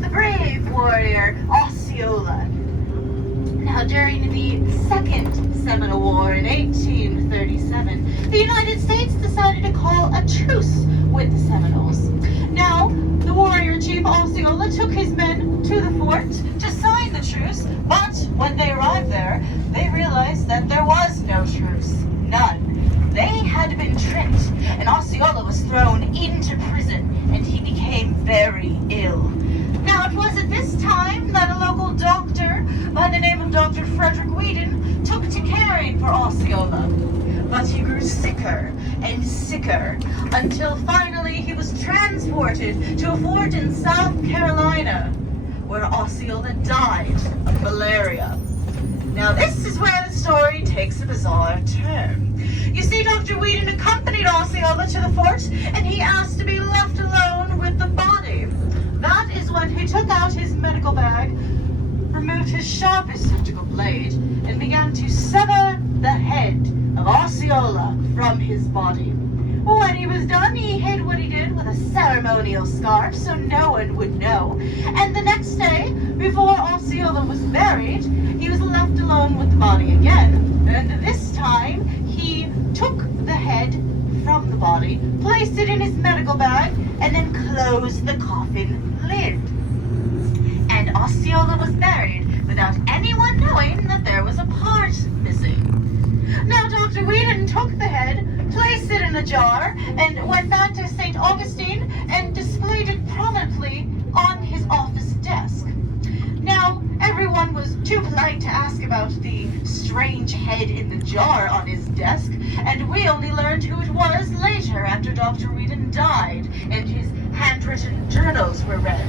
the brave warrior Osceola. Now, during the Second Seminole War in 1837, the United States decided to call a truce with the Seminoles. Now, the warrior chief Osceola took his men to the fort to sign the truce, but when they arrived there, they realized that there was no truce. None. They had been tricked, and Osceola was thrown into prison, and he became very ill. Now, it was at this time that a local doctor by the name of Dr. Frederick Whedon took to caring for Osceola. But he grew sicker and sicker until finally he was transported to a fort in South Carolina, where Osceola died of malaria. Now, this is where the story takes a bizarre turn. You see, Dr. Whedon accompanied Osceola to the fort, and he asked to be left alone with the body. That is when he took out his medical bag, removed his sharpest surgical blade, and began to sever the head of Osceola from his body. When he was done, he hid what he did with a ceremonial scarf so no one would know. And the next day, before Osceola was buried, he was left alone with the body again. And this time, he took the head from the body, placed it in his medical bag, and then closed the coffin lid. And Osceola was buried without anyone knowing that there was a part missing. Now, Dr. Whedon took the head, placed it in a jar, and went back to St. Augustine and displayed it prominently on his office desk. Now, everyone was too polite to ask about the strange head in the jar on his desk, and we only learned who it was later after Dr. Whedon died and his handwritten journals were read.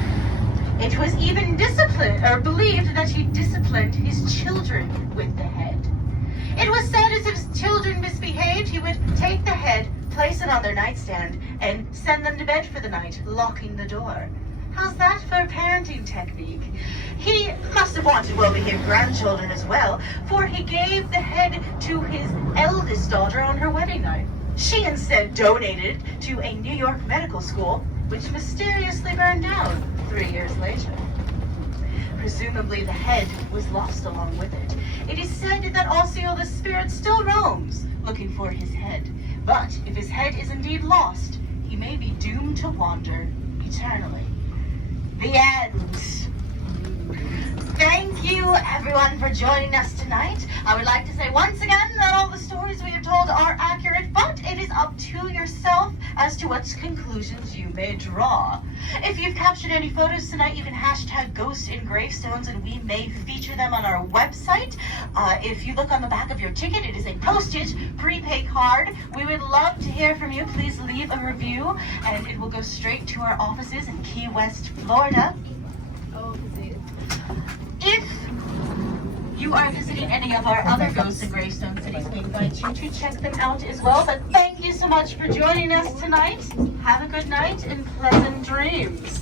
It was even believed that he disciplined his children with the head. It was said as if his children misbehaved, he would take the head, place it on their nightstand, and send them to bed for the night, locking the door. How's that for a parenting technique? He must have wanted well-behaved grandchildren as well, for he gave the head to his eldest daughter on her wedding night. She instead donated it to a New York medical school, which mysteriously burned down 3 years later. Presumably the head was lost along with it. It is said that Osceola's spirit still roams, looking for his head. But if his head is indeed lost, he may be doomed to wander eternally. The end. Thank you, everyone, for joining us tonight. I would like to say once again that all the stories we have told are accurate, but it is up to yourself as to what conclusions you may draw. If you've captured any photos tonight, you can hashtag Ghost in Gravestones, and we may feature them on our website. If you look on the back of your ticket, it is a postage prepaid card. We would love to hear from you. Please leave a review, and it will go straight to our offices in Key West, Florida. If you are visiting any of our other Ghosts and Gravestone cities, we invite you to check them out as well. But thank you so much for joining us tonight. Have a good night and pleasant dreams.